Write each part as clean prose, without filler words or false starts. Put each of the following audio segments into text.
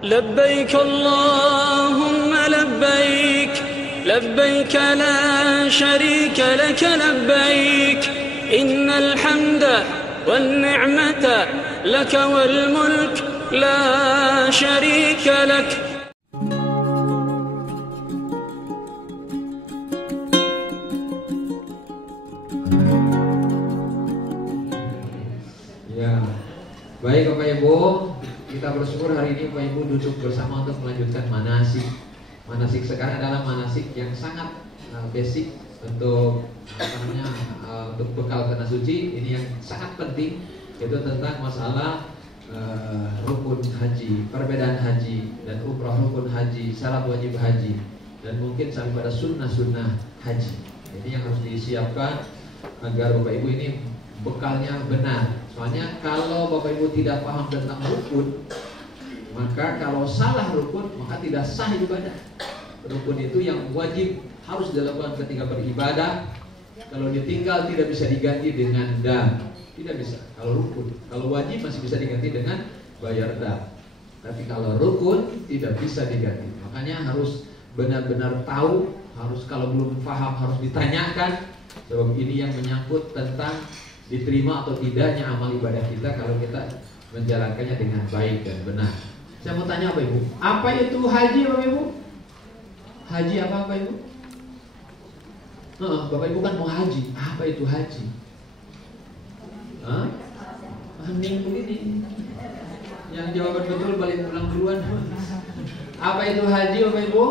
لبيك اللهم لبيك لبيك لا شريك لك لبيك إن الحمد والنعمة لك والملك لا شريك لك. Ya, baik Bapak Ibu, kita bersyukur hari ini Bapak Ibu duduk bersama untuk melanjutkan manasik. Manasik sekarang adalah manasik yang sangat basic untuk untuk bekal tanah suci. Ini yang sangat penting, yaitu tentang masalah rukun haji, perbedaan haji dan umrah, rukun haji, syarat wajib haji, dan mungkin sampai pada sunnah-sunnah haji. Jadi yang harus disiapkan agar Bapak Ibu ini bekalnya benar. Soalnya kalau Bapak Ibu tidak paham tentang rukun, maka kalau salah rukun maka tidak sah ibadah. Rukun itu yang wajib harus dilakukan ketika beribadah. Kalau ditinggal tidak bisa diganti dengan dam, tidak bisa. Kalau rukun, kalau wajib masih bisa diganti dengan bayar dam. Tapi kalau rukun tidak bisa diganti. Makanya harus benar-benar tahu, harus kalau belum paham harus ditanyakan. Sebab ini yang menyangkut tentang diterima atau tidaknya amal ibadah kita kalau kita menjalankannya dengan baik dan benar. Saya mau tanya Bapak Ibu, apa itu haji Bapak Ibu? Haji apa Bapak Ibu? Bapak Ibu kan mau haji, apa itu haji? Hening begini. Yang jawaban betul balik pulang duluan. Apa itu haji Bapak Ibu?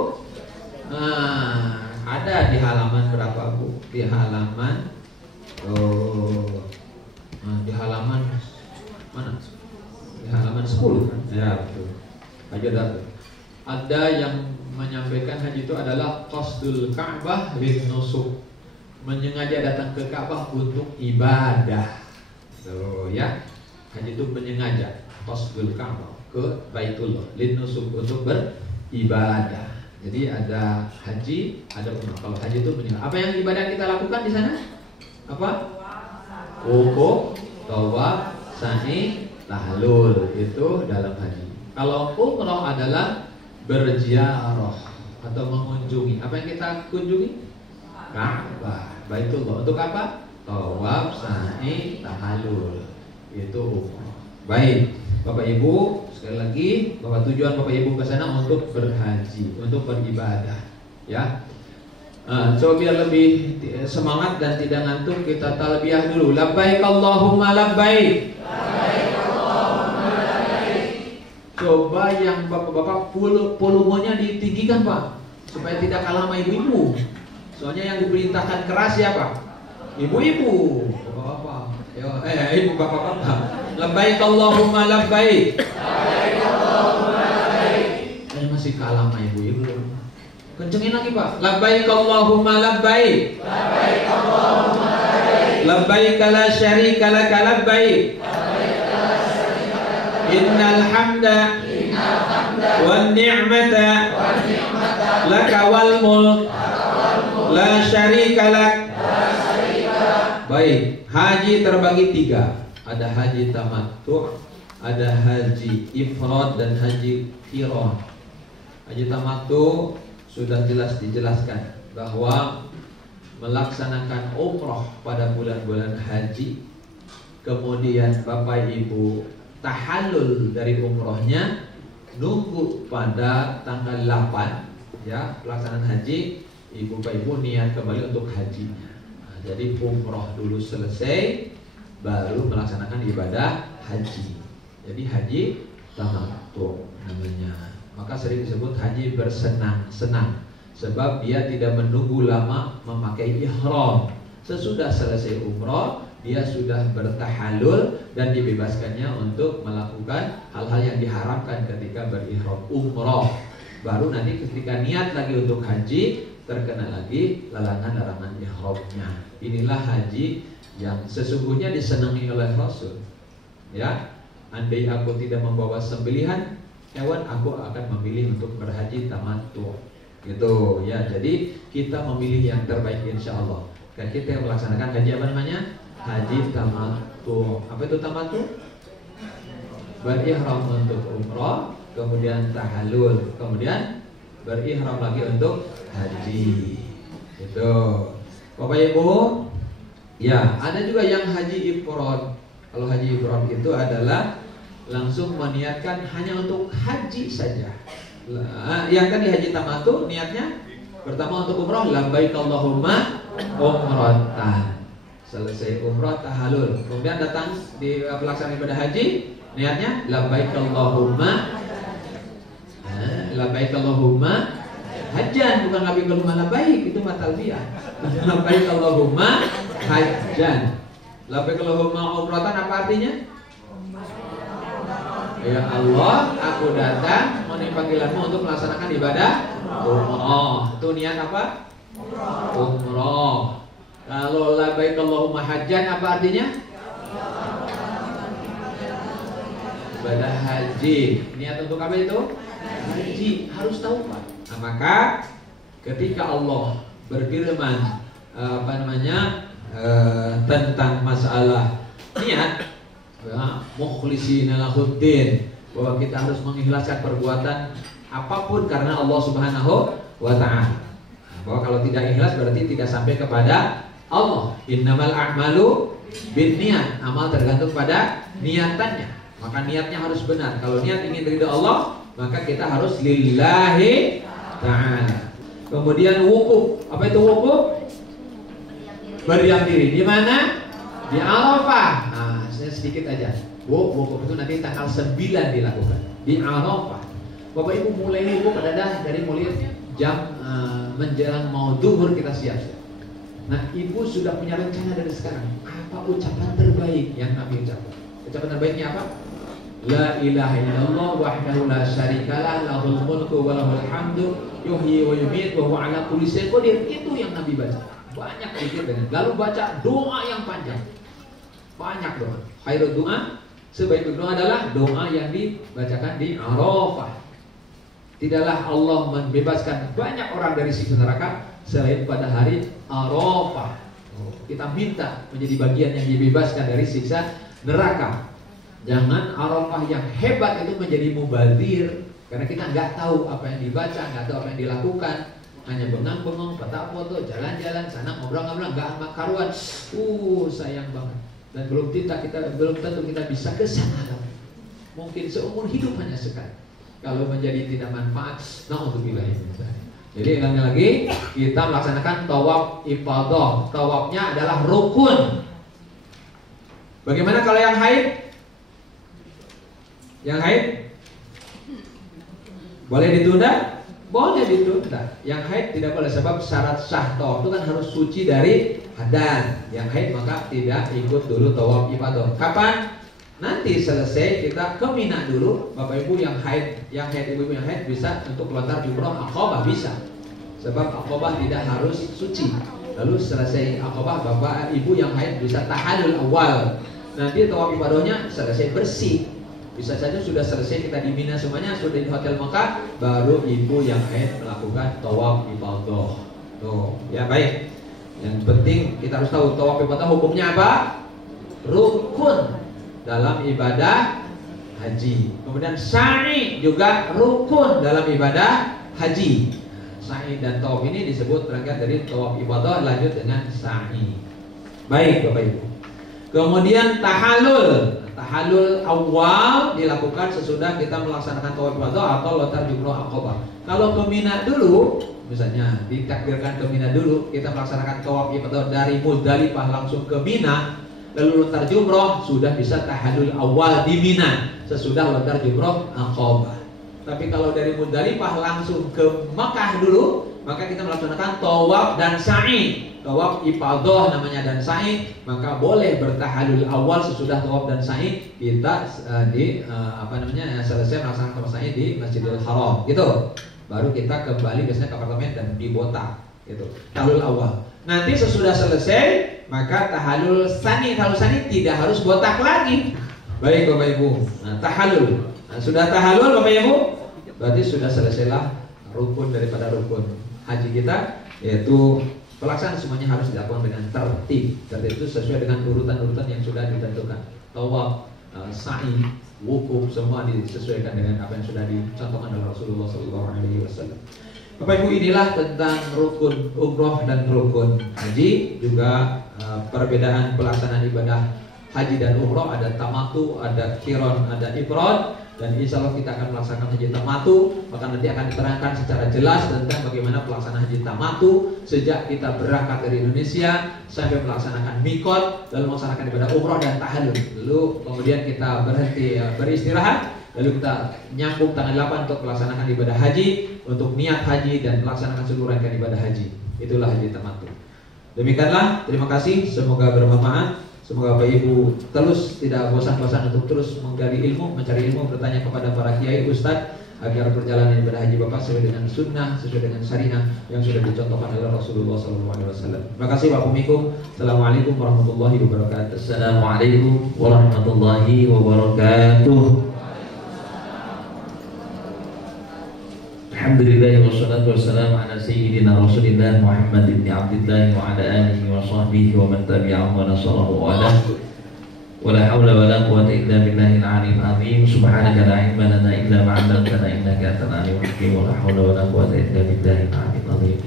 Ada di halaman berapa Bu? Di halaman di halaman mana? Di halaman 10. Ya betul. Ada yang menyampaikan haji itu adalah qasdul Ka'bah lin nusuk, menyengaja datang ke Ka'bah untuk ibadah. Ya, haji itu menyengaja qasdul Ka'bah ke Baitullah lin nusuk untuk beribadah. Jadi ada haji, ada umrah. Kalau haji itu menyengaja. Apa yang ibadah kita lakukan di sana? Apa? Wukuf, tawaf, sa'i, tahlul, itu dalam haji. Kalau umrah adalah berziarah atau mengunjungi. Apa yang kita kunjungi? Ka'bah, Baitullah. Untuk apa? Tawaf, sa'i, tahlul. Itu umrah. Baik, Bapak Ibu, sekali lagi bahwa tujuan Bapak Ibu ke sana untuk berhaji, untuk beribadah, ya. Coba biar lebih semangat dan tidak ngantuk, kita talbiyah dulu. Labbaik Allahumma labbaik. Labbaik Allahumma labbaik. Coba yang bapak-bapak volumenya ditinggikan Pak, supaya tidak kalah sama ibu-ibu. Soalnya yang diperintahkan keras siapa? Ibu-ibu. Bapak-bapak. Ibu bapak-bapak. Labbaik Allahumma labbaik. Labbaik Allahumma labbaik. Masih kalah sama ibu-ibu. Kencengin lagi Pak. Labbaik Allahumma labbaik. Labbaik Allahumma labbaik. Labbaik la syarika laka labbaik. Labbaik la syarika laka. Innal hamda wan ni'mata laka wal mulk la syarika lak. Baik, haji terbagi 3. Ada haji tamattu', ada haji ifrad dan haji qiran. Haji tamattu' sudah jelas dijelaskan bahwa melaksanakan umrah pada bulan-bulan haji, kemudian Bapak Ibu tahallul dari umrahnya, nunggu pada tanggal 8 ya pelaksanaan haji, Bapak Ibu niat kembali untuk hajinya. Jadi umrah dulu selesai, baru melaksanakan ibadah haji. Jadi haji tamattu namanya. Maka sering disebut haji bersenang-senang, sebab dia tidak menunggu lama memakai ihram. Sesudah selesai umrah, dia sudah bertahallul dan dibebaskannya untuk melakukan hal-hal yang diharamkan ketika berihram umrah. Baru nanti ketika niat lagi untuk haji, terkena lagi larangan-larangan ihramnya. Inilah haji yang sesungguhnya disenangi oleh Rasul. Ya, andai aku tidak membawa sembelihan hewan, aku akan memilih untuk berhaji tamattu. Gitu ya. Jadi kita memilih yang terbaik insyaallah. Dan kita yang melaksanakan haji apa namanya? Haji tamattu. Apa itu tamattu? Berihram untuk umrah, kemudian tahallul, kemudian berihram lagi untuk haji. Itu. Bapak Ibu, ya, ada juga yang haji ifrad. Kalau haji ifrad itu adalah langsung meniatkan hanya untuk haji saja. Yang tadi haji tamattu niatnya pertama untuk umrah, labbaik Allahumma umratan. Selesai umrah tahallul. Kemudian datang di pelaksanaan ibadah haji, niatnya labbaik Allahumma hajjan, bukan labbaik Allahumma labbaik, itu talbiyah. Labbaik Allahumma hajjan. Labbaik Allahumma umratan apa artinya? Ya Allah, aku datang memenuhi panggilanmu untuk melaksanakan ibadah umrah. Itu niat apa? Umrah. Kalau labbaik Allahumma hajjan apa artinya? Ibadah haji. Niat untuk apa itu? Haji. Harus tahu Pak. Nah, maka ketika Allah berfirman tentang masalah niat, mukhlishina lahuddin, bahwa kita harus mengikhlaskan perbuatan apapun karena Allah Subhanahu wa taala. Bahwa kalau tidak ikhlas berarti tidak sampai kepada Allah. Innamal a'malu binniyat. Amal tergantung pada niatannya. Maka niatnya harus benar. Kalau niat ingin ridha Allah, maka kita harus lillahi ta'ala. Kemudian wukuf. Apa itu wukuf? Berdiam diri. Di mana? Di Arafah. Nah, saya sedikit aja. Wukuf itu nanti tanggal 9 dilakukan di Arafah. Bapak Ibu mulai wukuf adalah dari mulai jam menjelang mau zuhur kita siap-siap. Nah, Ibu sudah punya rencana dari sekarang. Apa ucapan terbaik yang Nabi ucapkan? Ucapan terbaiknya apa? La ilaha illallah wahdahu la syarikalah, lahul mulku wa lahul hamdu, yuhyi wa yumiit wa huwa ala kulli syai'in qadir. Itu yang Nabi baca. Banyak zikir dengan. Lalu baca doa yang panjang. Banyak doa. Khairul doa, sebaik doa adalah doa yang dibacakan di Arafah. Tidaklah Allah membebaskan banyak orang dari siksa neraka selain pada hari Arafah. Kita minta menjadi bagian yang dibebaskan dari siksa neraka. Jangan Arafah yang hebat itu menjadi mubadzir, karena kita nggak tahu apa yang dibaca, nggak tahu apa yang dilakukan, hanya bengang-bengong, foto, jalan-jalan, sana ngobrol-ngobrol, nggak karuan. Sayang banget. Dan belum tentu kita bisa ke sana. Mungkin seumur hidup hanya sekali. Kalau menjadi tidak manfaat, na'udzubillah. Jadi lagi kita melaksanakan tawaf ifadah. Tawafnya adalah rukun. Bagaimana kalau yang haid? Yang haid boleh ditunda? Boleh ditunda. Yang haid tidak boleh, sebab syarat sah tawaf itu kan harus suci dari hadas. Yang haid maka tidak ikut dulu tawaf ifadah. Kapan? Nanti selesai kita ke Mina dulu. Bapak Ibu yang haid, ibu-ibu yang haid bisa untuk melontar jumroh Aqabah bisa. Sebab Aqabah tidak harus suci. Lalu selesai Aqabah, Bapak Ibu yang haid bisa tahallul awal. Nanti tawaf ibadahnya selesai bersih. Bisa saja sudah selesai kita di Mina semuanya, sudah di Hotel Mekah, baru ibu yang haid melakukan tawaf ibadah. Tuh, ya baik. Yang penting kita harus tahu tawaf ibadah hukumnya apa? Rukun dalam ibadah haji. Kemudian sa'i juga rukun dalam ibadah haji. Sa'i dan tawaf ini disebut berangkat dari tawaf ibadah lanjut dengan sa'i. Baik Bapak Ibu. Kemudian tahallul. Tahallul awal dilakukan sesudah kita melaksanakan tawaf ibadah atau lontar jumroh Aqabah. Kalau ke Mina dulu, misalnya ditakdirkan ke Mina dulu, kita melaksanakan tawaf ibadah dari Muzdalifah langsung ke Mina, lalu lontar jumroh, sudah bisa tahallul awal di Mina sesudah lontar jumroh Aqabah. Tapi kalau dari Muzdalifah langsung ke Makkah dulu, maka kita melaksanakan tawaf dan sa'i. Tawaf ifadah namanya dan sa'i, maka boleh bertahallul awal sesudah tawaf dan sa'i kita selesai melaksanakan tawaf sa'i di Masjidil Haram gitu. Baru kita kembali biasanya ke apartemen dan dibotak gitu. Tahallul awal. Nanti sesudah selesai maka tahallul sani. Tahallul sani tidak harus botak lagi. Baik Bapak Ibu. Nah, tahallul. Nah, sudah tahallul Bapak Ibu, berarti sudah selesailah rukun daripada rukun haji kita, yaitu pelaksanaan semuanya harus dilakukan dengan tertib. Tertib itu sesuai dengan urutan-urutan yang sudah ditentukan. Tawaf, sa'i, wukuf, semua disesuaikan dengan apa yang sudah dicontohkan oleh Rasulullah SAW. Bapak Ibu, inilah tentang rukun umroh dan rukun haji. Juga perbedaan pelaksanaan ibadah haji dan umroh, ada tamatu, ada qiron, ada ifrad. Dan insya Allah kita akan melaksanakan haji tamatu. Maka nanti akan diterangkan secara jelas tentang bagaimana pelaksanaan haji tamatu sejak kita berangkat dari Indonesia sampai melaksanakan mikot, lalu melaksanakan ibadah umroh dan tahallul. Lalu kemudian kita berhenti beristirahat, lalu kita nyambung tanggal 8 untuk melaksanakan ibadah haji, untuk niat haji dan melaksanakan seluruh rangkaian ibadah haji. Itulah haji tamatu. Demikianlah, terima kasih, semoga bermanfaat. Semoga Bapak Ibu terus tidak bosan-bosan untuk terus menggali ilmu, mencari ilmu, bertanya kepada para kiai, ustadz, agar perjalanan ibadah haji Bapak sesuai dengan sunnah, sesuai dengan syariah yang sudah dicontohkan oleh Rasulullah SAW. Terima kasih Pak Pumikum. Assalamualaikum warahmatullahi wabarakatuh. Assalamualaikum warahmatullahi wabarakatuh. Alhamdulillah wassalatu wassalamu ala sayyidina Rasulillah Muhammad ibn Abdillah wa ala alihi wa sahbihi wa man tabi'ahu wa nasarahu wa ala wa la hawla wa la quwwata illa billahil aliyyil azim. Subhanaka la ilma lana illa ma 'allamtana innaka antal alimul hakim wa la hawla wa la quwwata illa billahil aliyyil azim.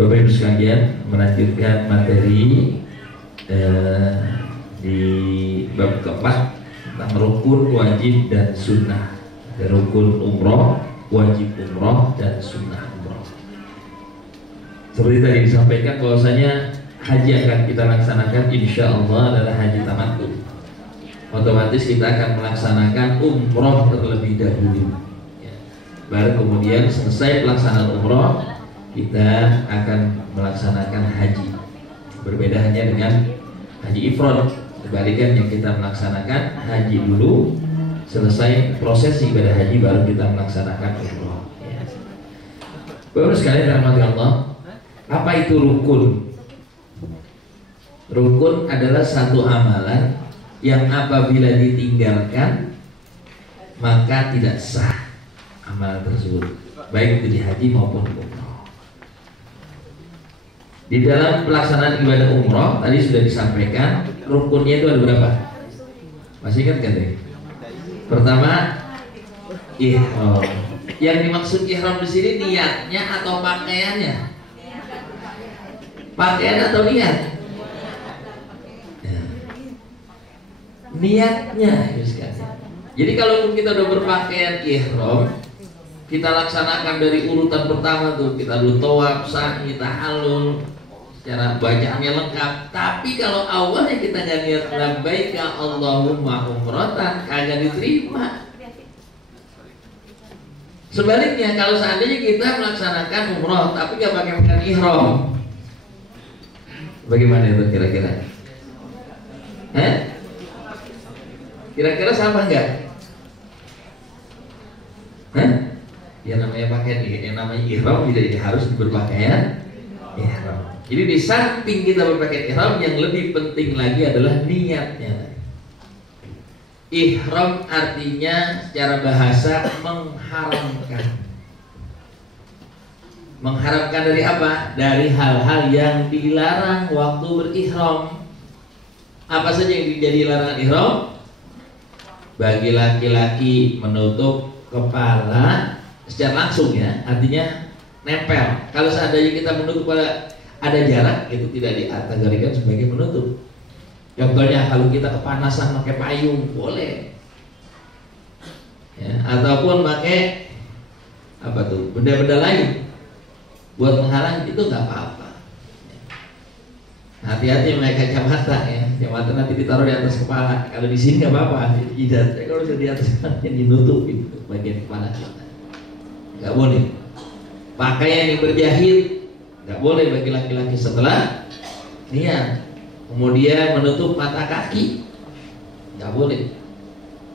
Bapak Ibu sekalian, melanjutkan materi di bab keempat tentang rukun, wajib dan sunnah. Ada rukun umroh, wajib umroh dan sunnah umroh. Seperti tadi disampaikan bahwasanya haji yang akan kita laksanakan insya Allah adalah haji tamattu. Otomatis kita akan melaksanakan umroh terlebih dahulu ya. Baru kemudian selesai pelaksanaan umroh, kita akan melaksanakan haji. Berbeda hanya dengan haji ifrad, kebalikannya kita melaksanakan haji dulu, selesai proses ibadah haji baru kita melaksanakan umroh ya. Bapak sekalian rahmati Allah, apa itu rukun? Rukun adalah satu amalan yang apabila ditinggalkan maka tidak sah amalan tersebut, baik itu di haji maupun umroh. Di dalam pelaksanaan ibadah umroh tadi sudah disampaikan rukunnya itu ada berapa? Masih ingat kan tadi? Pertama, ihram. Yang dimaksud ihram di sini niatnya atau pakaiannya? Pakaian atau niat? Ya. Niatnya, jadi kalau kita udah berpakaian ihram, kita laksanakan dari urutan pertama tuh, kita dulu tawaf, sa'i, tahallul, secara bacaannya lengkap. Tapi kalau awalnya kita nggak niat labbaika Allahumma umratan, kagak diterima. Sebaliknya, kalau seandainya kita melaksanakan umroh tapi nggak pakai pakaian ihram, bagaimana itu kira-kira? Kira-kira sama nggak? Yang namanya pakaian, yang namanya ihram tidak harus berpakaian ihram. Jadi di samping kita berpakaian ihram, yang lebih penting lagi adalah niatnya. Ihram artinya secara bahasa mengharamkan. Mengharamkan dari apa? Dari hal-hal yang dilarang waktu berihram. Apa saja yang jadi larangan ihram? Bagi laki-laki menutup kepala secara langsung ya, artinya nempel. Kalau seandainya kita menutup kepala ada jarak, itu tidak dikategorikan sebagai menutup. Contohnya kalau kita kepanasan pakai payung boleh ya, ataupun pakai apa tuh, benda-benda lain buat menghalang, itu nggak apa-apa. Hati-hati pakai kacamata ya, kacamata nanti ditaruh di atas kepala. Kalau di sini nggak apa-apa, tidak. Kalau di atas kepala yang dinutupin bagian kepala kita, nggak boleh. Pakaian yang berjahit nggak boleh bagi laki-laki setelah niat. Kemudian menutup mata kaki nggak boleh.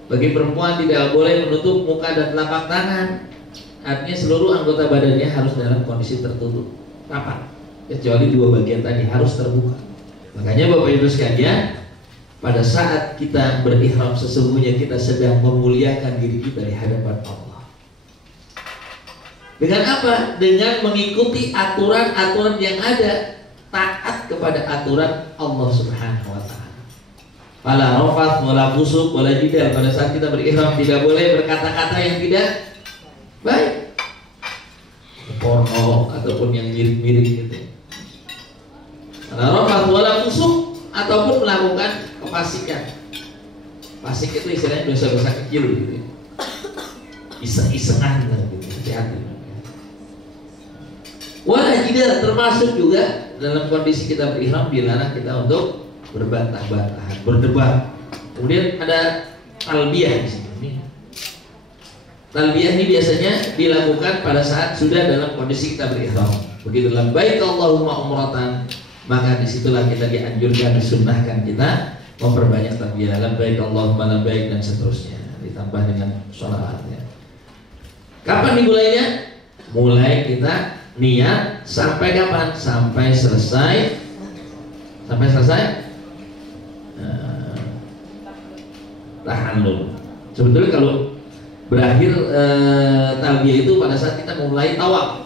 Bagi perempuan tidak boleh menutup muka dan telapak tangan. Artinya seluruh anggota badannya harus dalam kondisi tertutup rapat, kecuali dua bagian tadi harus terbuka. Makanya Bapak Ibu sekalian, pada saat kita berihram sesungguhnya kita sedang memuliakan diri kita di hadapan Allah. Dengan apa? Dengan mengikuti aturan-aturan yang ada, taat kepada aturan Allah Subhanahu wa ta'ala. Wala rafat, wala fusuk, wala jidal. Pada saat kita berihram tidak boleh berkata-kata yang tidak baik, porno ataupun yang mirip-mirip gitu. Wala rafat, wala fusuk, ataupun melakukan kefasikan. Fasik itu istilahnya dosa-dosa kecil gitu. Iseng-isengan gitu. Hati-hati. Wala jidal, termasuk juga dalam kondisi kita berihram dilarang kita untuk berbantah-bantahan, berdebat. Kemudian ada talbiyah di sini. Talbiyah ini biasanya dilakukan pada saat sudah dalam kondisi kita berihram. Begitu labbaik Allahumma umratan, maka disitulah kita dianjurkan, disunnahkan kita memperbanyak talbiyah, labbaik Allahumma labbaik dan seterusnya, ditambah dengan sholawatnya. Kapan dimulainya? Mulai kita niat sampai kapan? Sampai selesai. Sampai selesai tahallul. Sebetulnya kalau berakhir talbiyah itu pada saat kita mulai tawaf.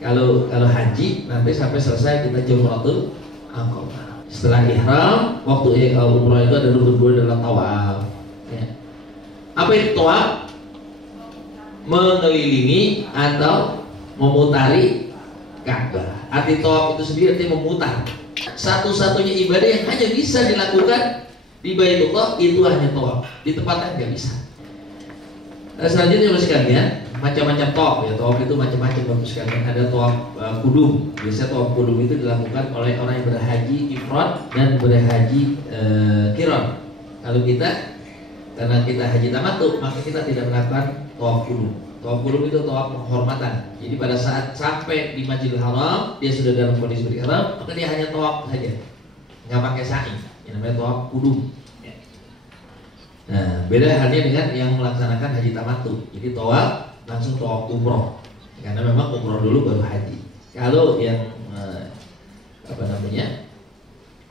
Kalau haji nanti sampai selesai kita jumratul aqabah. Setelah ihram, waktu umrah itu ada rukun 2 dalam tawaf. Ya. Apa itu tawaf? Mengelilingi atau memutari Ka'bah. Arti tawaf itu sendiri artinya memutar. Satu-satunya ibadah yang hanya bisa dilakukan di Baitullah itu hanya tawaf. Di tempat lain nggak bisa. Selanjutnya sekalian, macam-macam tawaf ya. Tawaf itu macam-macam Bapak sekalian. Ada tawaf kudum. Biasanya tawaf kudum itu dilakukan oleh orang yang berhaji ifrad dan berhaji qiran. Kalau kita, karena kita haji tamattu, maka kita tidak melakukan tawaf kudum. Tawaf kudum itu tawaf penghormatan. Jadi pada saat sampai di Masjidil Haram, dia sudah dalam kondisi berihram, maka dia hanya tawaf saja, nggak pakai sa'i. Yang namanya tawaf kudum. Nah, beda halnya dengan yang melaksanakan haji tamattu. Jadi tawaf langsung tawaf umroh, karena memang umroh dulu baru haji. Kalau yang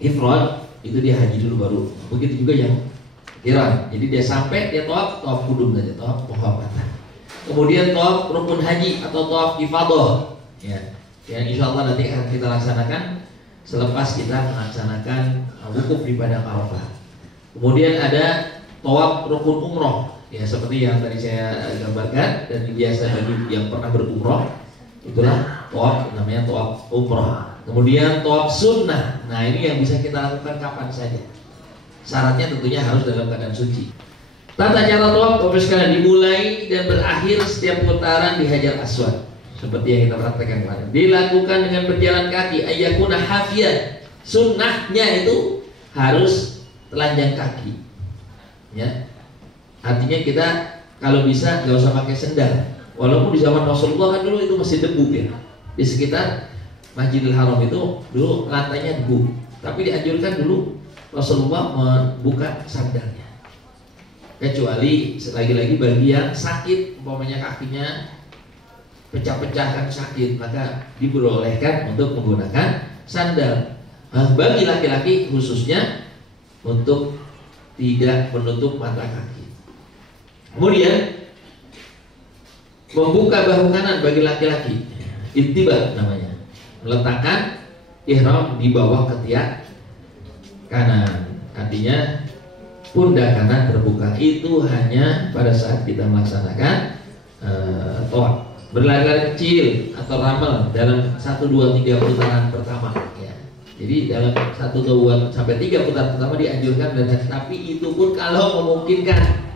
ifrad itu dia haji dulu baru. Begitu juga yang qiran. Jadi dia sampai dia tawaf kudum saja, tawaf penghormatan. Kemudian tawaf rukun haji atau tawaf ifadah, ya, yang insya Allah nanti akan kita laksanakan selepas kita melaksanakan wukuf di Padang Arafah. Kemudian ada tawaf rukun umroh, ya seperti yang tadi saya gambarkan dan biasa bagi yang pernah berumroh, itulah tawaf namanya tawaf umroh. Kemudian tawaf sunnah, nah ini yang bisa kita lakukan kapan saja. Syaratnya tentunya harus dalam keadaan suci. Tata cara tawaf Bapak sekalian dimulai dan berakhir setiap putaran di Hajar Aswad seperti yang kita praktekkan kemarin. Dilakukan dengan berjalan kaki, ayyakuna hafiyan. Sunnahnya itu harus telanjang kaki. Ya. Artinya kita kalau bisa nggak usah pakai sendal. Walaupun di zaman Rasulullah kan dulu itu masih debu ya. Di sekitar Masjidil Haram itu dulu lantainya debu. Tapi dianjurkan dulu Rasulullah membuka sandalnya. Kecuali lagi-lagi bagi yang sakit, umpamanya kakinya pecah-pecah kan sakit, maka diperbolehkan untuk menggunakan sandal. Nah, bagi laki-laki khususnya untuk tidak menutup mata kaki. Kemudian membuka bahu kanan bagi laki-laki, intiba namanya, meletakkan ihram di bawah ketiak kanan, artinya pundak kanan terbuka. Itu hanya pada saat kita melaksanakan tawaf. Berlari kecil atau ramal dalam 1, 2, 3 putaran pertama ya. Jadi dalam 1, 2 sampai 3 putaran pertama dianjurkan berlari, tapi itu pun kalau memungkinkan.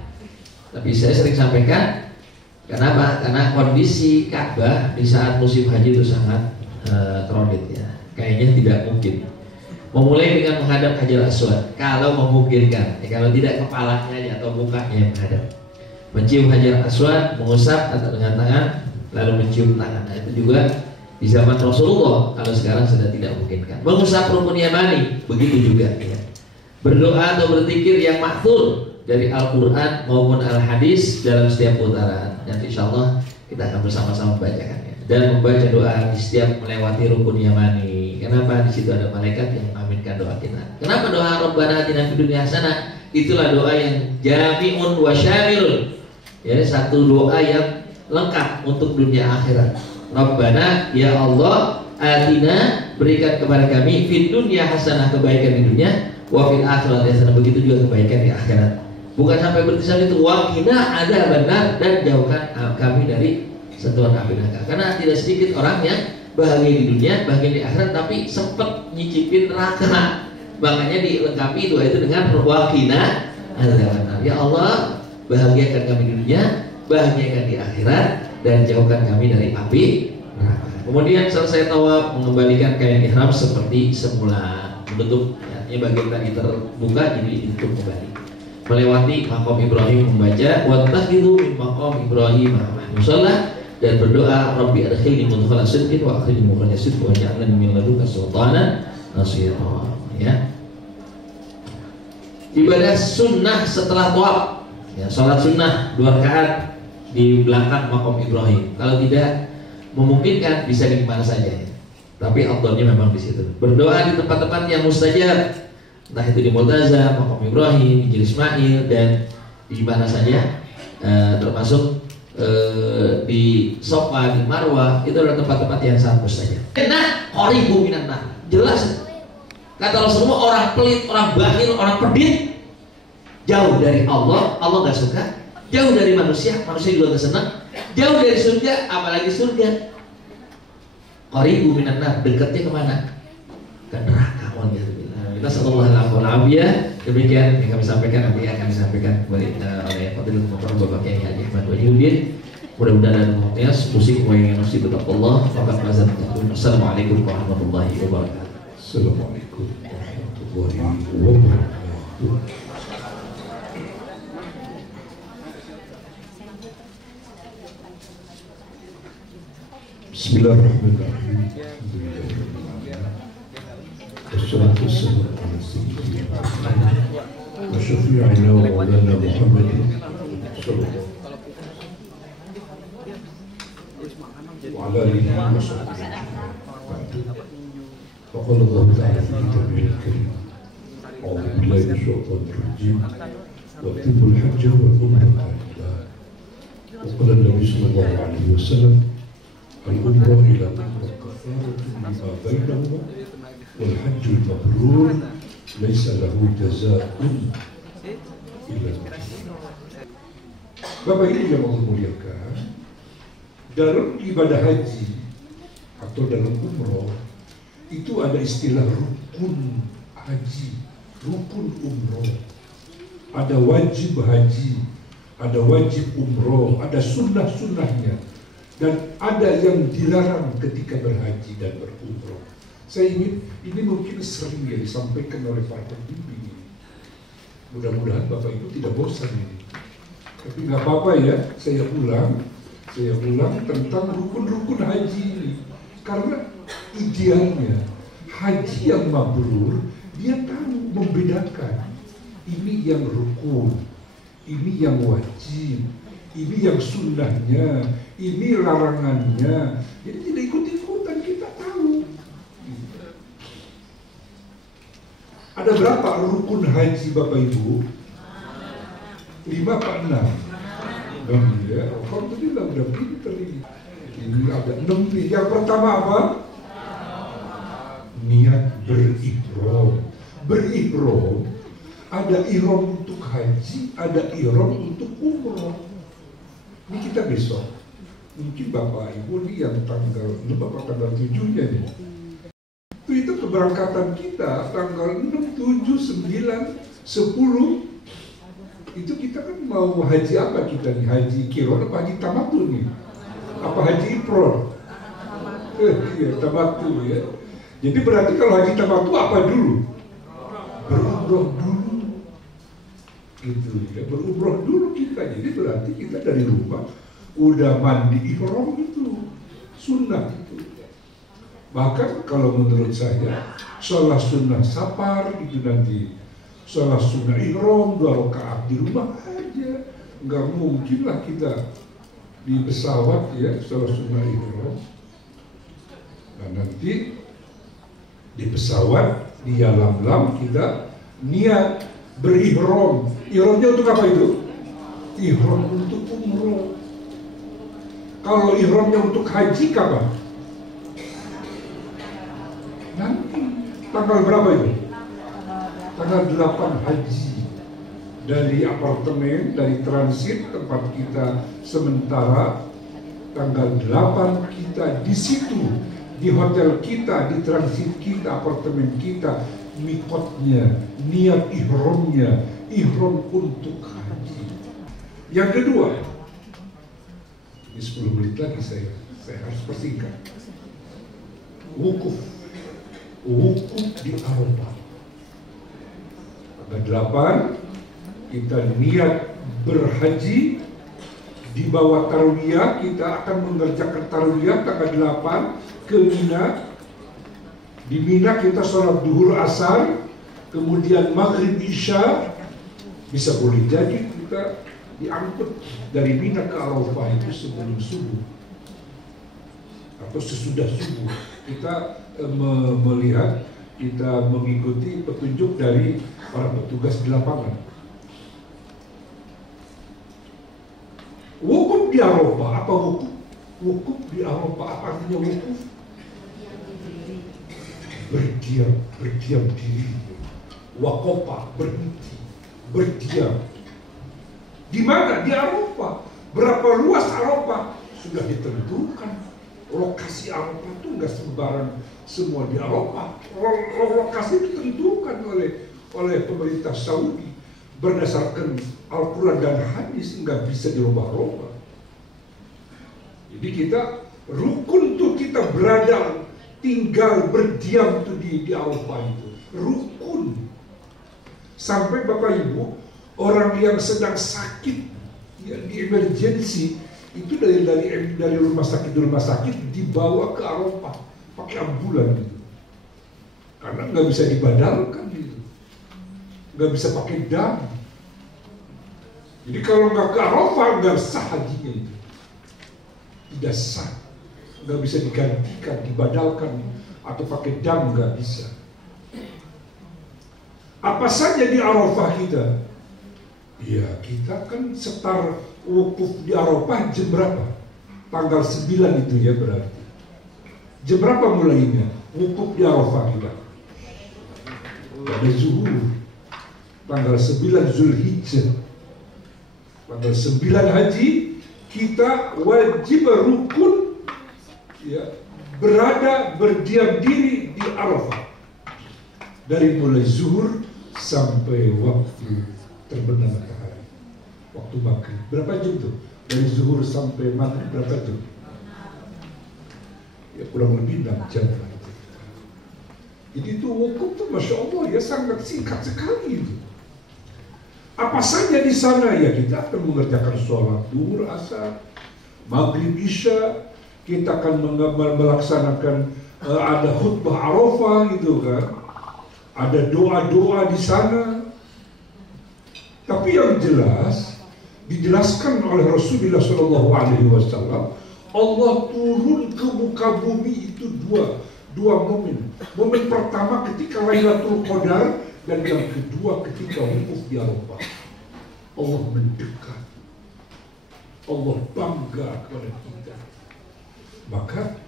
Tapi saya sering sampaikan, kenapa? Karena kondisi Ka'bah di saat musim haji itu sangat crowded ya. Kayaknya tidak mungkin. Memulai dengan menghadap Hajar Aswad kalau memungkinkan, kalau tidak kepalanya aja atau mukanya yang menghadap. Mencium Hajar Aswad, mengusap atau dengan tangan, lalu mencium tangan. Nah, itu juga di zaman Rasulullah, kalau sekarang sudah tidak memungkinkan. Mengusap rukun yamani, begitu juga ya. Berdoa atau berzikir yang makhthur dari Al-Quran maupun Al-Hadis dalam setiap putaran. Dan insya Allah kita akan bersama-sama membacakannya dan membaca doa di setiap melewati rukun yamani. Kenapa? Di situ ada malaikat yang mengaminkan doa kita. Kenapa doa Rabbana atina fid dunya hasanah? Itulah doa yang jami'un wa syamilun. Ya, satu doa yang lengkap untuk dunia akhirat. Rabbana, ya Allah, atina, berikan kepada kami fid dunya hasanah, kebaikan di dunia, wa fil akhirati hasanah, begitu juga kebaikan di akhirat. Bukan sampai berhenti sampai itu, wa qina adzabannar, dan jauhkan kami dari sentuhan api neraka. Karena tidak sedikit orang yang bahagia di dunia, bahagia di akhirat, tapi sempat nyicipin neraka. Makanya dilengkapi doa itu dengan wa qina adzabannar. Ya Allah, bahagiakan kami di dunia, bahagiakan di akhirat, dan jauhkan kami dari api neraka. Kemudian selesai tawaf, mengembalikan kain ihram seperti semula, menutup, ya, bagian tadi terbuka jadi ditutup kembali. Melewati maqam Ibrahim, membaca wattakhidhu min maqam Ibrahim musalla, dan berdoa Rabbi adkhilni mudkhala sidqin wa akhrijni mukhraja sidqin waj'alni min ladunka sultanan nasira. Ya. Ibadah sunnah setelah tawaf, ya, sholat sunnah 2 rakaat di belakang maqam Ibrahim. Kalau tidak memungkinkan bisa di mana saja, ya. Tapi afdalnya memang di situ. Berdoa di tempat-tempat yang mustajab, entah itu di Multazam, maqam Ibrahim, Hijr Ismail, dan di mana saja, termasuk di Sofa, di Marwah, itu adalah tempat-tempat yang sangat mustajab. Nah, qaribu minan nar. Jelas kata Rasulullah, orang pelit, orang bakhil, orang pedit jauh dari Allah, Allah gak suka. Jauh dari manusia, manusia juga gak senang. Jauh dari surga, apalagi surga. Qaribu minan nar, dekatnya kemana? Ke neraka. Kita sallallahu alaihi wasallam. Demikian yang kami sampaikan, nanti akan disampaikan oleh Fadilul Mukarram Bapak Kiai Haji Ahmad Wahidin. Mudah-mudahan ada muhtias, musik wa yang nafsi Allah. Assalamualaikum warahmatullahi wabarakatuh. Assalamualaikum warahmatullahi wabarakatuh. Bismillahirrahmanirrahim. Wassalatu wassalamu ala sayyidina wa syafi'ina wa maulana Muhammadin sallallahu wa ala alihi wa sahbihi. وقال الله تعالى في كتابه الكريم أعوذ بالله من الشيطان الرجيم وأتموا الحج والعمرة لله. وقال النبي صلى الله عليه وسلم العمرة إلى العمرة كفارة لما بينهما والحج المبرور ليس له جزاء إلا الجنة. Bapak Ibu yang Allah muliakan, dalam ibadah haji atau dalam umroh itu ada istilah rukun haji, rukun umroh. Ada wajib haji, ada wajib umroh, ada sunnah-sunnahnya, dan ada yang dilarang ketika berhaji dan berumroh. Saya ingin, ini mungkin sering ya disampaikan oleh para pembimbing. Mudah-mudahan Bapak Ibu tidak bosan ini. Tapi nggak apa-apa ya, saya ulang tentang rukun-rukun haji ini. Karena idealnya haji yang mabrur, dia tahu membedakan ini yang rukun, ini yang wajib, ini yang sunnahnya, ini larangannya. Jadi tidak ikut-ikutan, kita tahu. Ada berapa rukun haji Bapak Ibu? 5 apa 6? 6 ya, alhamdulillah udah pinter ini. Ini ada 6 nih. Yang pertama apa? Niat berihram. Berihram, ada ihram untuk haji, ada ihram untuk umroh. Ini kita besok. Mungkin Bapak Ibu nih yang tanggal 6 apa tanggal 7-nya nih. Itu keberangkatan kita tanggal 6, 7, 9, 10. Itu kita kan mau haji apa kita nih? Haji kiron apa haji tamattu nih? Apa haji ifrad? Iya, tamattu ya. Jadi berarti kalau haji tamattu apa dulu? Berumroh dulu. Gitu ya, berumroh dulu kita. Jadi berarti kita dari rumah udah mandi ihram itu. Sunnah itu. Bahkan kalau menurut saya sholat sunnah safar itu nanti sholat sunnah ihram 2 rakaat di rumah aja. Nggak mungkin lah kita di pesawat ya sholat sunnah ihram. Nah nanti di pesawat di Yalamlam kita niat berihram. Ihramnya untuk apa itu? Ihram untuk umroh. Kalau ihramnya untuk haji kapan? Nanti tanggal berapa itu? tanggal 8 haji dari apartemen, dari transit tempat kita sementara. Tanggal 8 kita di situ, di hotel kita, di transit kita, apartemen kita, mikotnya, niat ihramnya, ihram untuk haji. Yang kedua, ini 10 menit lagi saya harus persingkat. Wukuf di Arafah. Tanggal 8 kita niat berhaji. Di bawah tarwiyah kita akan mengerjakan tarwiyah tanggal 8 ke Mina. Di Mina kita sholat duhur asar, kemudian maghrib isya. Bisa boleh jadi kita diangkut dari Mina ke Arafah itu sebelum subuh atau sesudah subuh. Kita melihat, kita mengikuti petunjuk dari para petugas di lapangan. Wukuf di Arafah, apa wukuf? Wukuf di Arafah, apa artinya wukuf? Berdiam diri. Wakofa, berhenti, berdiam. Di mana? Di Arafah. Berapa luas Arafah? Sudah ditentukan. Lokasi Arafah itu nggak sembarang semua di Arafah. Lokasi ditentukan oleh pemerintah Saudi berdasarkan Al-Quran dan hadis, nggak bisa dirubah-rubah. Jadi kita rukun tuh kita berada, tinggal berdiam tuh di Arafah itu rukun. Sampai Bapak Ibu, orang yang sedang sakit ya, di emergency itu dari rumah sakit dibawa ke Arafah pakai ambulan gitu, karena nggak bisa dibadalkan gitu, nggak bisa pakai dam. Jadi kalau nggak ke Arafah nggak sah hajinya itu, tidak sah, nggak bisa digantikan, dibadalkan atau pakai dam, nggak bisa. Apa saja di Arafah kita? Ya kita kan setar wukuf di Arafah jam berapa? Tanggal 9 itu ya berarti. Jam berapa mulainya? Wukuf di Arafah kita pada zuhur, tanggal 9 Zulhijjah. Tanggal 9 haji kita wajib rukun ya, berada berdiam diri di Arafah dari mulai zuhur sampai waktu terbenam matahari, waktu maghrib. Berapa jam tuh? Dari zuhur sampai maghrib berapa jam? Ya kurang lebih 6 jam. Jadi itu wukuf tuh Masya Allah ya sangat singkat sekali itu. Apa saja di sana ya kita akan mengerjakan sholat duhur, asar, maghrib, isya. Kita akan melaksanakan ada khutbah Arafah gitu kan. Ada doa-doa di sana. Tapi yang jelas dijelaskan oleh Rasulullah SAW, Allah turun ke muka bumi itu dua momen. Momen pertama ketika Lailatul Qadar, dan yang kedua ketika wukuf di Arafah. Allah mendekat, Allah bangga kepada kita. Maka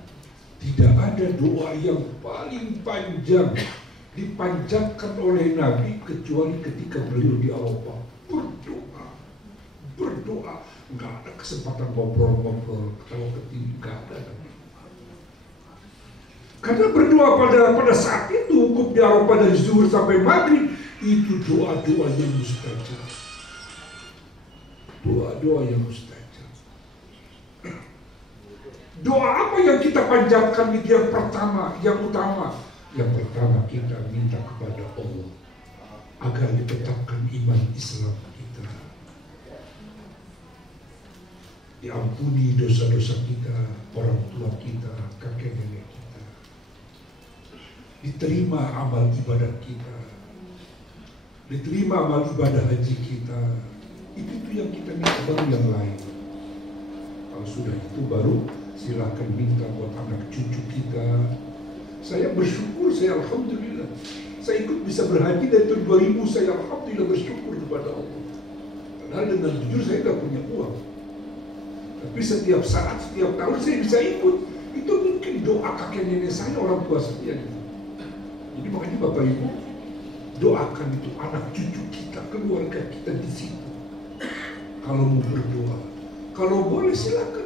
tidak ada doa yang paling panjang dipanjatkan oleh Nabi kecuali ketika beliau di Arafah berdoa, nggak ada kesempatan ngobrol-ngobrol, ketawa ketiwi, nggak ada. Karena berdoa pada saat itu wukuf di Arafah dari zuhur sampai maghrib itu doa-doa yang mustajab, doa-doa yang mustajab. Doa apa yang kita panjatkan itu yang pertama, yang utama? Yang pertama kita minta kepada Allah agar ditetapkan iman Islam kita, diampuni dosa-dosa kita, orang tua kita, kakek nenek kita, diterima amal ibadah kita, diterima amal ibadah haji kita. Itu yang kita minta, baru yang lain. Kalau sudah itu baru silakan minta buat anak cucu kita. Saya bersyukur, saya alhamdulillah. Saya ikut bisa berhaji dari tahun 2000, saya alhamdulillah bersyukur kepada Allah. Padahal dengan jujur saya tidak punya uang. Tapi setiap saat, setiap tahun saya bisa ikut. Itu mungkin doa kakek nenek saya, orang tua saya. Jadi makanya Bapak Ibu, doakan itu anak cucu kita, keluarga kita di situ. Kalau mau berdoa, kalau boleh silakan.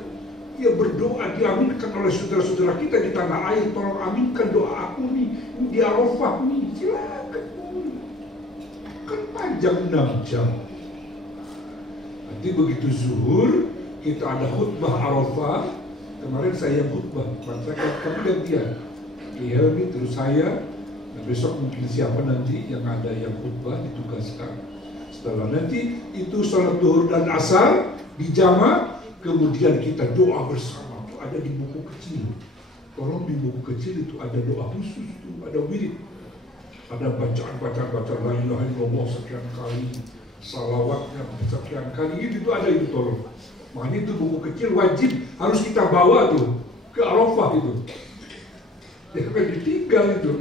Ya berdoa diaminkan oleh saudara-saudara kita di tanah air. Tolong aminkan doa aku nih di Arafah nih, silakan. Kan panjang 6 jam. Nanti begitu zuhur kita ada khutbah Arafah. Kemarin saya khutbah, kami gantian. Iya ini terus saya. Nah, besok mungkin siapa nanti yang ada yang khutbah ditugaskan. Setelah nanti itu sholat zuhur dan asar dijama. Kemudian kita doa bersama, itu ada di buku kecil. Tolong di buku kecil itu ada doa khusus, itu ada wirid, ada bacaan la ilaha illallah sekian kali, salawatnya sekian kali, itu ada itu tolong. Makanya itu buku kecil wajib harus kita bawa tuh ke Arafah itu. Jangan ditinggal itu.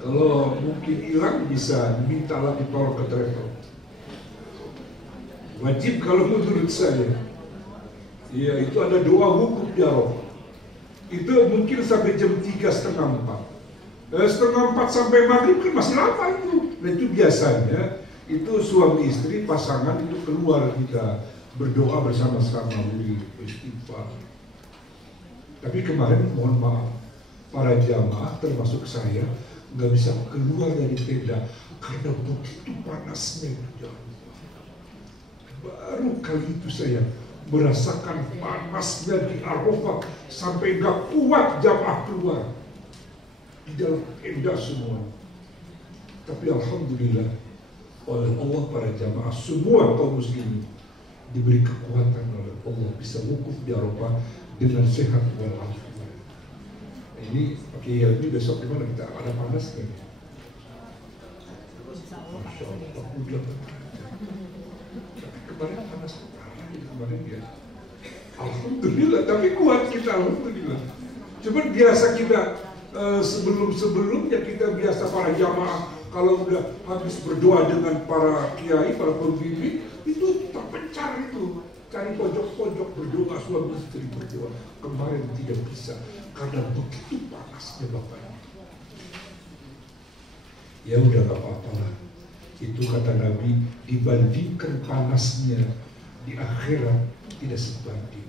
Kalau mungkin hilang bisa minta lagi tolong ke travel. Wajib kalau menurut saya. Ya itu ada doa wukuf di Arafah. Itu mungkin sampai jam 3:30, 4. 3:30 sampai maghrib kan masih lama itu. Nah itu biasanya itu suami istri pasangan itu keluar kita berdoa bersama-sama beristighfar. Tapi kemarin mohon maaf, para jamaah termasuk saya nggak bisa keluar dari tenda karena begitu panasnya itu jauh. Baru kali itu saya merasakan panasnya di Arafah sampai gak kuat jamaah keluar di dalam tenda semua. Tapi alhamdulillah oleh Allah para jamaah semua kaum muslimin diberi kekuatan oleh Allah bisa wukuf di Arafah dengan sehat walafiat. Nah, ini pakai ini besok gimana kita ada panas kan? Masya Allah, kemarin panas kemarin ya. Alhamdulillah, tapi kuat kita alhamdulillah. Cuman biasa kita sebelumnya kita biasa para jamaah kalau udah habis berdoa dengan para kiai, para pembimbing itu terpencar itu cari pojok-pojok berdoa suami istri berdoa. Kemarin tidak bisa karena begitu panasnya Bapak. Ya udah gak apa-apa lah. Itu kata Nabi, dibandingkan panasnya di akhirat tidak sebanding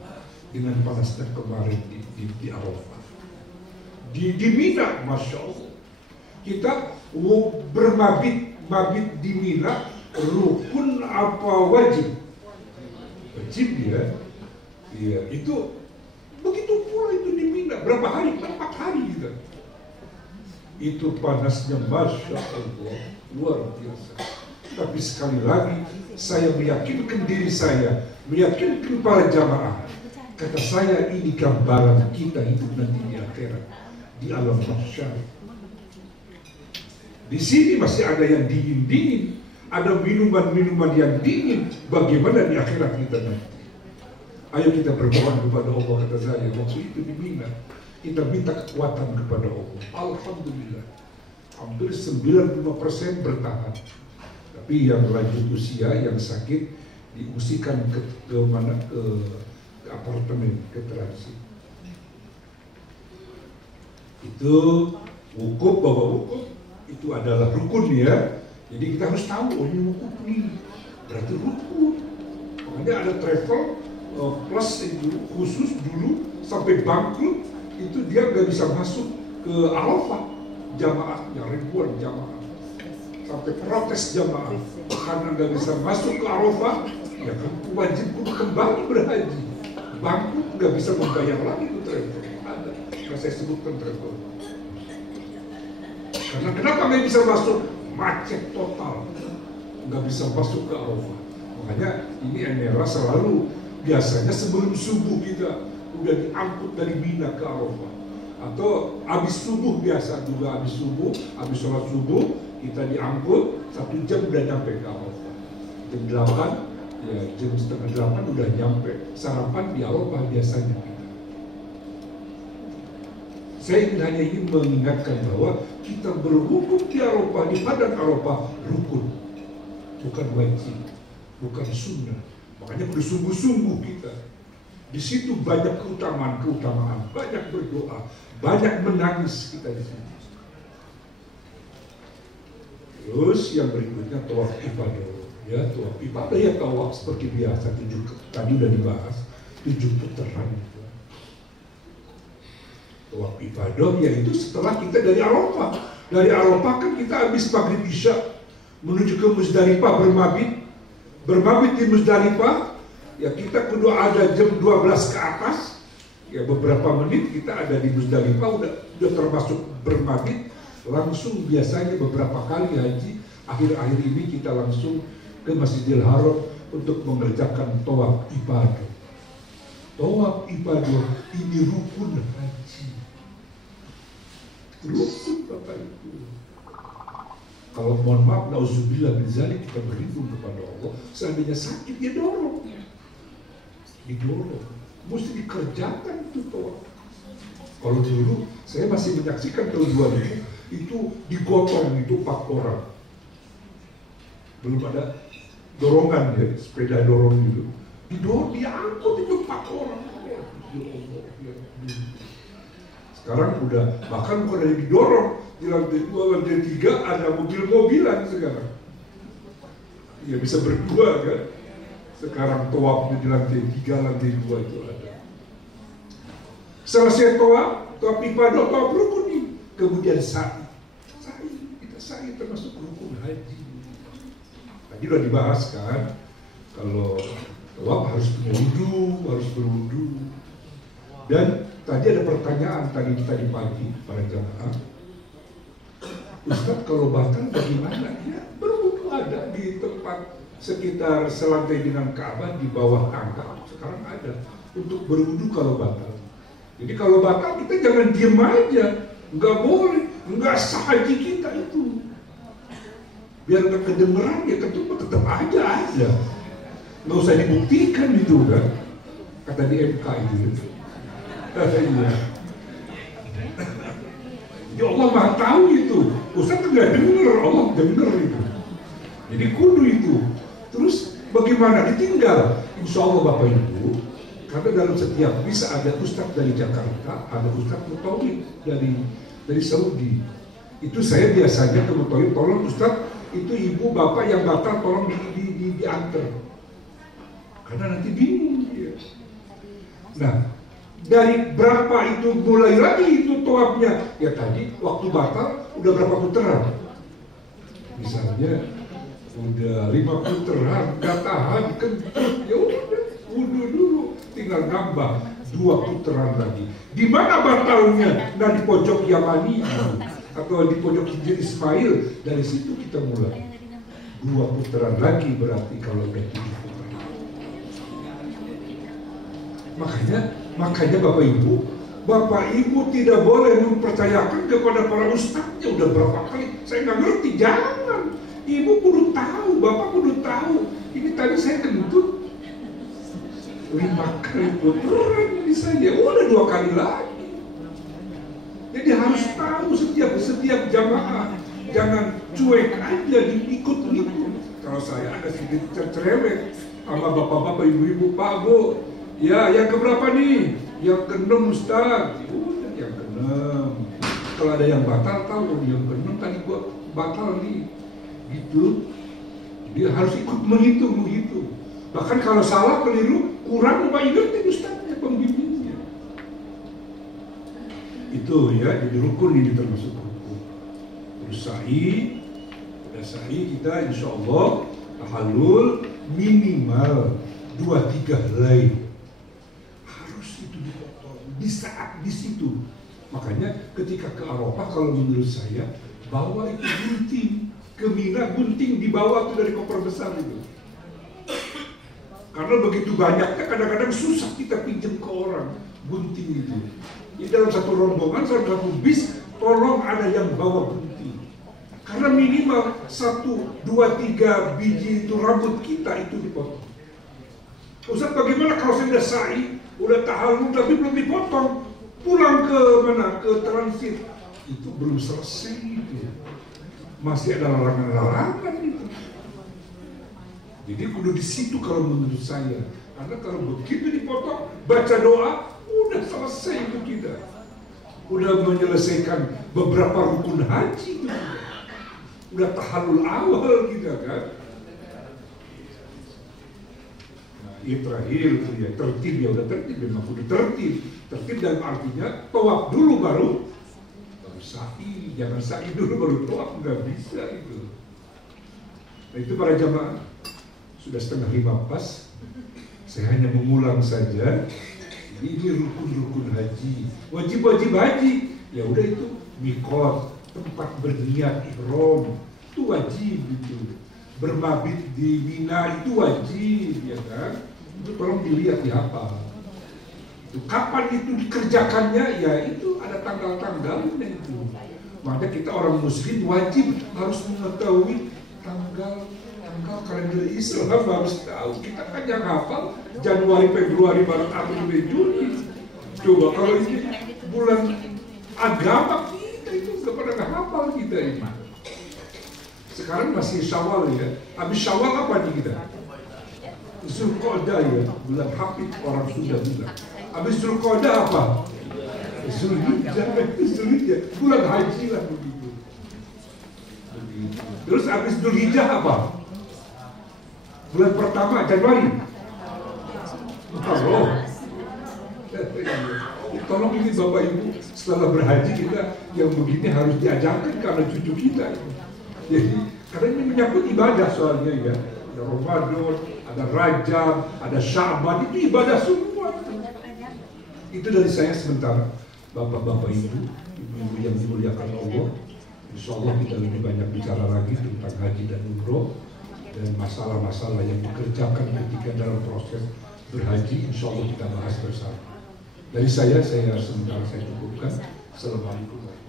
dengan panasnya kemarin di Arafah. Di Mina, Masya Allah. Kita bermabit di Mina, rukun apa wajib? Wajib ya. Iya, itu begitu pula itu di Mina. Berapa hari? 4 hari gitu. Itu panasnya Masya Allah. Luar biasa. Tapi sekali lagi saya meyakinkan diri saya, meyakinkan para jamaah. Kata saya ini gambaran kita hidup nanti di akhirat, di alam mahsyar. Di sini masih ada yang dingin-dingin, ada minuman-minuman yang dingin. Bagaimana di akhirat kita nanti? Ayo kita berdoa kepada Allah, kata saya waktu itu di Mina. Kita minta kekuatan kepada Allah. Alhamdulillah. Hampir 95% bertahan. Tapi yang lanjut usia, yang sakit diungsikan ke apartemen, ke transit. Itu wukuf, bahwa wukuf itu adalah rukun ya. Jadi kita harus tahu, oh ini wukuf nih, berarti rukun. Makanya ada travel plus itu khusus dulu sampai bangkrut itu dia nggak bisa masuk ke Arafah. Jamaahnya ribuan jamaah sampai protes jamaah karena nggak bisa masuk ke Arafah, ya kan wajib untuk kembali berhaji, bangkrut nggak bisa membayar lagi itu travel. Ada, yang saya sebutkan travel. Karena kenapa nggak bisa masuk? Macet total, nggak bisa masuk ke Arafah. Makanya ini Enera selalu biasanya sebelum subuh kita udah diangkut dari Mina ke Arafah. Atau habis subuh biasa juga habis sholat subuh kita diangkut 1 jam udah nyampe ke Arafah. Jam 8 ya jam setengah 8 udah nyampe, sarapan di Arafah biasanya kita. Saya hanya ingin mengingatkan bahwa kita berwukuf di Arafah, di padang Arafah rukun, bukan wajib, bukan sunnah. Makanya bersungguh-sungguh kita. Di situ banyak keutamaan, banyak berdoa, banyak menangis kita di sini. Terus yang berikutnya tawaf ifadah. Ya, tawaf ifadah ya tawaf seperti biasa, tadi udah dibahas 7 putaran. Tawaf ifadah yaitu setelah kita dari Arafah. Dari Arafah kan kita habis maghrib isya menuju ke Muzdalifah bermabit di Muzdalifah. Ya kita kudu ada jam 12 ke atas. Ya beberapa menit kita ada di Muzdalifah udah termasuk bermabit. Langsung biasanya beberapa kali haji akhir-akhir ini kita langsung ke Masjidil Haram untuk mengerjakan tawaf ibadah. Tawaf ibadah ini rukun haji. Rukun Bapak Ibu. Kalau mohon maaf, nauzubillah min zalik, kita berlindung kepada Allah. Seandainya sakit dia didorong, mesti dikerjakan itu tawaf. Kalau dulu saya masih menyaksikan tahun 2000 itu digotong itu 4 orang. Belum ada dorongan ya, sepeda dorong gitu. Diangkut itu 4 orang. Sekarang udah bahkan bukan dari didorong, di lantai 2, lantai 3 ada mobil-mobilan sekarang. Ya bisa berdua kan. Sekarang tawafnya di lantai 3, lantai 2 itu ada. Selesai tawaf ibadah, tawaf rukun nih. Kemudian sa'i. Kita sa'i termasuk rukun haji. Tadi udah dibahas kan, kalau tawaf harus punya wudu, harus berwudu. Dan tadi ada pertanyaan tadi pagi para jamaah, Ustaz kalau batal bagaimana? Ya berwudu ada di tempat sekitar selantai dengan Ka'bah di bawah tangga. Sekarang ada untuk berwudu kalau batal. Jadi kalau batal kita jangan diem aja, nggak boleh, nggak sah haji kita itu. Biar nggak kedengeran ya tetap aja ada, nggak usah dibuktikan gitu kan, kata di MK itu. Iya. Ya Allah Maha tahu itu, Ustaz nggak denger, Allah denger itu. Jadi kudu itu. Terus bagaimana ditinggal? Insya Allah Bapak Ibu, karena dalam setiap bisa ada Ustaz dari Jakarta, ada Ustaz Mutawib dari Saudi. Itu saya biasanya ke Mutawib, tolong Ustaz itu ibu bapak yang batal tolong diantar, karena nanti bingung dia. Nah, dari berapa itu mulai lagi itu tawafnya? Ya tadi waktu batal udah berapa putaran? Misalnya udah 5 putaran, nggak tahan kentut, ya udah wudu dulu, tinggal nambah 2 putaran lagi. Di mana batalnya? Nah di pojok Yamani atau di pojok Hijir Ismail, dari situ kita mulai 2 putaran lagi, berarti kalau udah 7 putaran. Makanya Bapak Ibu tidak boleh mempercayakan kepada para ustadznya. Udah berapa kali saya nggak ngerti, jangan. Ibu kudu tahu, Bapak kudu tahu. Ini tadi saya kentut 5 kali putaran ini saja, udah 2 kali lagi. Jadi harus tahu setiap jamaah, jangan cuek aja diikut. Kalau saya ada sedikit cerewet sama bapak-bapak, ibu-ibu, Pak Bu, ya yang keberapa nih? Yang ke-6 Ustaz. Udah yang ke-6. Kalau ada yang batal, tahu yang ke-6 tadi gua batal nih, gitu. Dia harus ikut menghitung. Bahkan kalau salah keliru kurang, Bapak ingetin Ustaznya, pembimbingnya. Itu ya, jadi rukun ini termasuk rukun. Terus udah sa'i kita insya Allah tahallul minimal 2-3 helai. Harus itu dipotong di saat di situ. Makanya ketika ke Arafah, kalau menurut saya bawa itu gunting ke Mina, gunting dibawa tuh dari koper besar itu. Karena begitu banyaknya kadang-kadang susah kita pinjam ke orang gunting itu. Di dalam satu rombongan, satu bis, tolong ada yang bawa gunting. Karena minimal 1, 2, 3 biji itu rambut kita itu dipotong. Ustaz bagaimana kalau saya udah sa'i, udah tahallul tapi belum dipotong? Pulang ke mana? Ke transit. Itu belum selesai itu. Masih ada larangan-larangan itu. Jadi kudu di situ kalau menurut saya. Karena kalau begitu dipotong, baca doa, udah selesai itu kita. Udah menyelesaikan beberapa rukun haji itu. udah tahallul awal kita kan. Nah, ini terakhir itu ya, tertib ya udah tertib, memang udah tertib. Tertib dalam artinya tawaf dulu baru sa'i, jangan sa'i dulu baru tawaf, nggak bisa itu. Nah itu para jamaah, sudah 4:30 pas. Saya hanya mengulang saja. Ini rukun-rukun haji, wajib-wajib haji. Ya udah itu mikot, tempat berniat ihram itu wajib itu. Bermabit di Mina itu wajib, ya kan? Itu tolong dilihat dihafal. Itu kapan itu dikerjakannya? Ya itu ada tanggal-tanggalnya itu. Makanya kita orang muslim wajib harus mengetahui tanggal kalender Islam, harus tahu. Kita kan yang hafal Januari, Februari, Maret, April, Mei, Juni. Coba kalau ini bulan agama kita itu nggak pernah hafal kita ini. Sekarang masih Syawal ya. Habis Syawal apa nih kita? Zulqa'dah ya, bulan Hafid orang sudah bilang. Habis Zulqa'dah apa? Zulhijjah, bulan haji lah begitu. Terus habis Zulhijjah apa? Bulan pertama Januari. Tolong ini Bapak Ibu, setelah berhaji kita yang begini harus diajarkan karena cucu kita. Jadi karena ini menyangkut ibadah soalnya ya. Ada Ramadan, ada Rajab, ada Sya'ban, itu ibadah semua. Itu dari saya sementara. Bapak-bapak Ibu, Ibu-ibu yang dimuliakan Allah, insya Allah kita lebih banyak bicara lagi tentang haji dan umroh dan masalah-masalah yang dikerjakan ketika dalam proses berhaji, insya Allah kita bahas bersama. Dari saya sementara saya cukupkan. Assalamualaikum warahmatullahi wabarakatuh.